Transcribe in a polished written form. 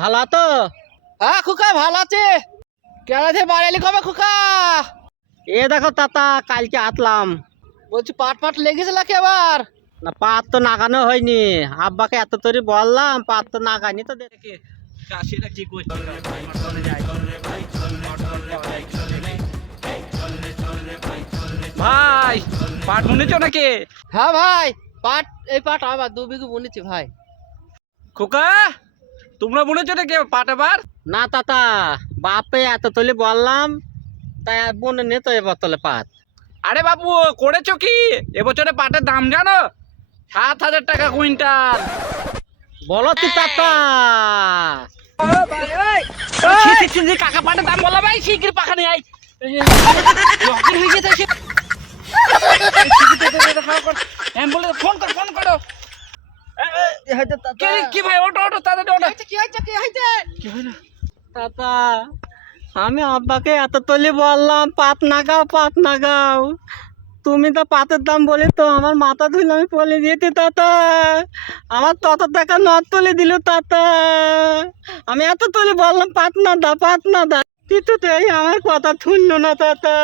ভালো তো? হ্যাঁ খুকা ভালো আছে। কেন থেকে বাড়ি এলি কবে খুকা? এ দেখো তাতা, কালকে আসলাম। বলছি পাট পাট লেগেছে নাকি আবার? না, পাত তো নাগানো হয়নি। আব্বাকে এত তরি বললাম, পাত তো নাগানি তো দেখে। ভাই পাট বুনেছো নাকি? হ্যাঁ ভাই, পাট এই পাট আমার 2 বিঘু বুনেছি ভাই। খোকা তোমরা বুনেছো নাকি পাট এবার? না তাতা, বাপে এত তলি বললাম, তাই বোনে নে তো এবার তলে পাত। আরে বাবু করেছো কি? এবছরে পাটের দাম জানো? 7,000 টাকা কুইন্টাল। বলো তুই তাতা। কাকা পাটের দাম বলা ভাই, শিগগির পাখা নিয়ে আয়। অ্যাম্বুলেন্স ফোন করো। কি ভাই, ওটো তাড়াতাড়ি ওটো। কি হয়েছে কি হয়েছে? তাতা, আমি আব্বাকে এত তলি বললাম পাত নাগাও। তুমি তো পাতের দাম বলি তো আমার মাথা ধুলে আমি পলে দিয়েছি তাতা। আমার তত টাকা নদ তুলে দিল তাতা। আমি এত তলি বললাম পাত না দা। কিন্তু তো এই আমার কথা শুনলো না তাতা।